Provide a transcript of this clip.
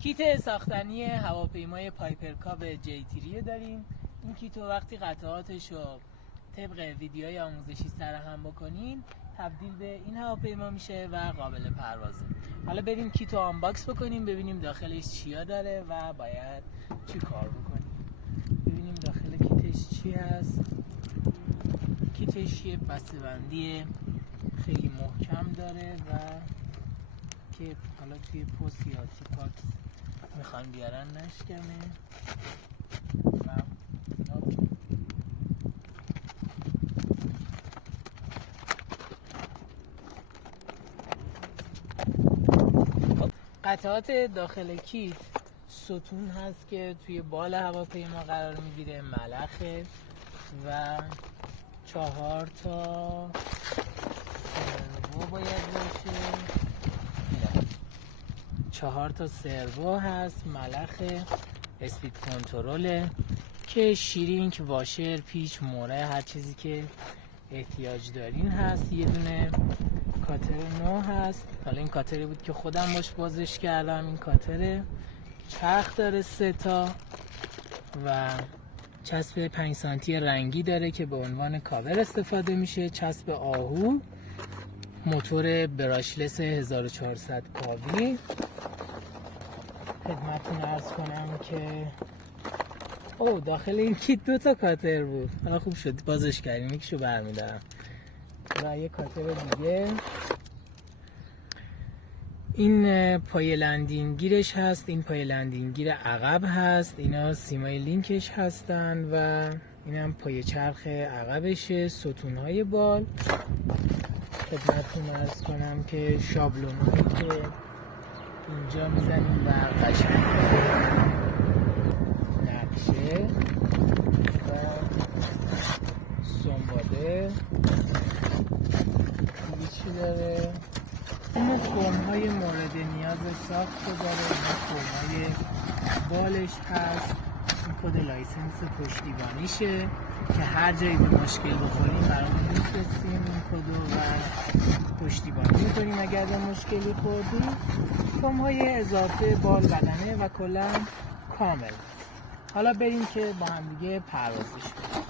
کیت ساختنی هواپیمای پایپر کاب J3 داریم. این کیت رو وقتی قطعاتش رو طبق ویدیوهای آموزشی سرهم بکنین تبدیل به این هواپیما میشه و قابل پروازه. حالا بریم کیت رو آنباکس بکنیم ببینیم داخلش چیا داره و باید چی کار بکنیم. ببینیم داخل کیتش چی هست. کیتش یه بسته‌بندی خیلی محکم داره و که حالا توی پست یا تیپاکس میخوان بیارن نشکنه و قطعات داخل کیت ستون هست که توی بال هواپیما قرار میگیره، ملخه و 4 تا سرو باید باشه. 4 تا سرو هست، ملخه، اسپید کنترله که شیرینک، واشر، پیچ، موره، هر چیزی که احتیاج دارین هست. یه دونه کاتر نو هست. حالا این کاتری بود که خودم باش بازش کردم. این کاتره چرخ داره 3 تا و چسب 5 سانتی رنگی داره که به عنوان کاور استفاده میشه. چسب آهو، موتور براشلس 1400 کاوی. خدمتتون عرض کنم که داخل این کیت 2 تا کاتر بود. حالا خوب شد بازش کردیم، یکیشو برمیدارم. و یه کاتر دیگه. این پای لندینگیرش هست، این پای لندینگیر عقب هست، اینا سیمای لینکش هستن و اینم پای چرخ عقبشه. ستونهای بال خدمتتون عرض کنم که شابلونایی که اینجا میزنیم و قشنگ نقشه و سنباده چی داره. این فرم‌های مورد نیاز ساخت رو داره. این فرم‌های بالش هست. این کد لایسنس پشتیبانیشه که هر جایی به مشکل بخوریم برامون میفرستیم این کدو و پشتیبانی میکنیم اگر به مشکلی خوردیم. فرم‌های اضافه بال بدنه و کلا کامل. حالا بریم که با هم دیگه پروازش کنیم.